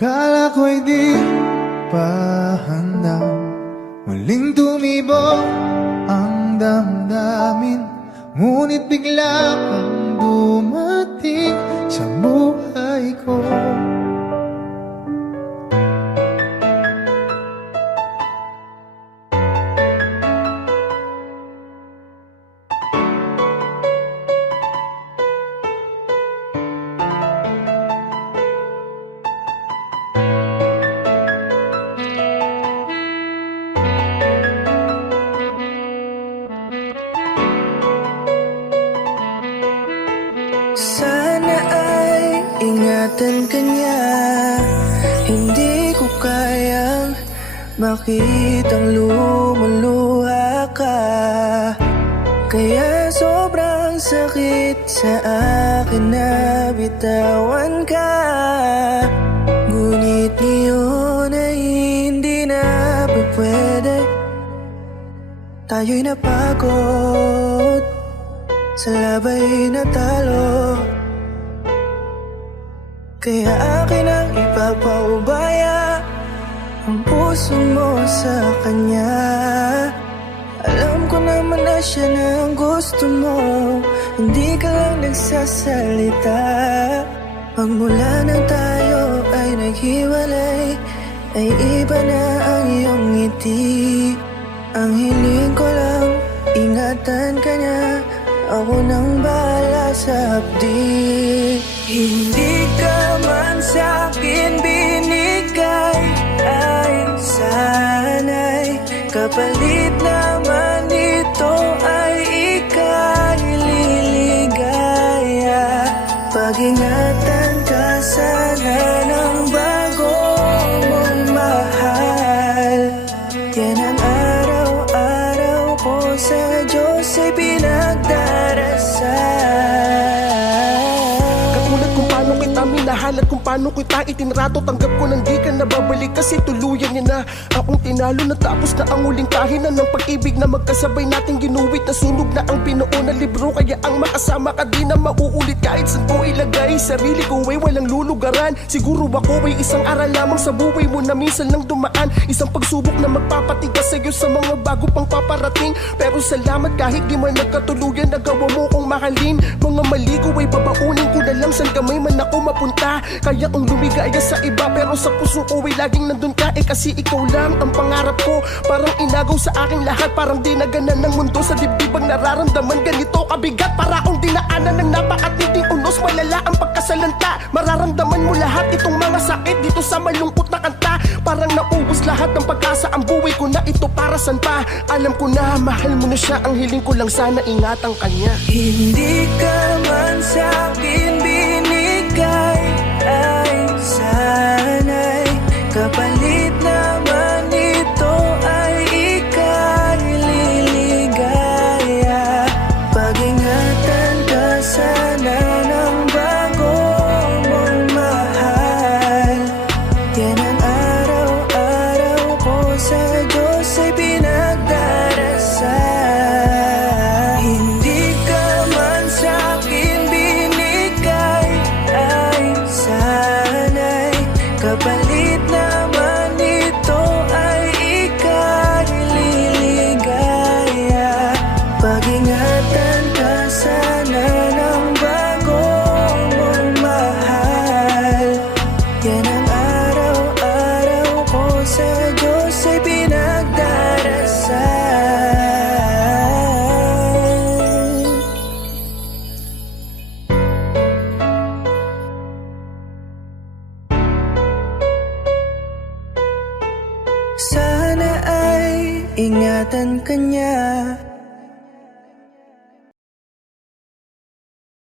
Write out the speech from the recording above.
Kala ko'y di pa handa. Muling tumibok ang damdamin. Ngunit bigla kang dumating ingatan ka niya. Hindi ko kayang makitang lumuluha ka. Kaya sobrang sakit sa akin na bitawan ka. Ngunit ngayon ay hindi na pa pwede. Tayo'y napagod sa labay na talo Kaya akin ang ipapaubaya Ang puso mo sa kanya. Alam ko naman na siya na ang gusto mo. Hindi ka lang nagsasalita. Pagmula na tayo ay naghiwalay Ay iba na ang iyong ngiti. Ang hiling ko lang, ingatan ka niya. Ako nang bahala sa hapdi Hindi ka man sa'kin binigay. Ay sana'y Kapalit naman ito. Ay ika'y liligaya. Pag-ingatan ka sana ng bago mong mahal. Yan ang araw-araw ko sa Diyos ay at kung paano kita itinrato. Tanggap ko nang di ka na babalik kasi tuluyan niya na. Akong tinalo na tapos na ang huling kahinan ng pag-ibig Na magkasabay nating ginuwit. Na sunog na ang binuo na libro Kaya ang makasama ka di na mauulit. Kahit saan ko ilagay Sarili ko ay walang lulugaran. Siguro ako ay isang aral lamang sa buhay mo na minsan lang dumaan. Isang pagsubok na magpapatigas sa'yo sa mga bago pang paparating. Pero salamat kahit di man nagkatuluyan Nagawa mo kong mahalin. Mga mali ko ay babaunin ko na lang San kamay man ako mapunta Kaya kong lumigaya sa iba Pero sa puso ko ay laging nandun ka Eh kasi ikaw lang ang pangarap ko. Parang inagaw sa aking lahat Parang dinaganan ng mundo. Sa dibdib ang nararamdaman Ganito kabigat. Para akong dinaanan ng napakatinding unos Malala ang pagkasalanta. Mararamdaman mo lahat itong mga sakit Dito sa malungkot na kanta. Parang naubos lahat ng pag-asa Ang buhay ko na ito para san pa? Alam ko na mahal mo na siya. Ang hiling ko lang sana ingatan kanya. Hindi ka man sa'kin kapalit naman ito ay ika'y liligaya Pag-ingatan ka sana Sana ay ingatan ka niya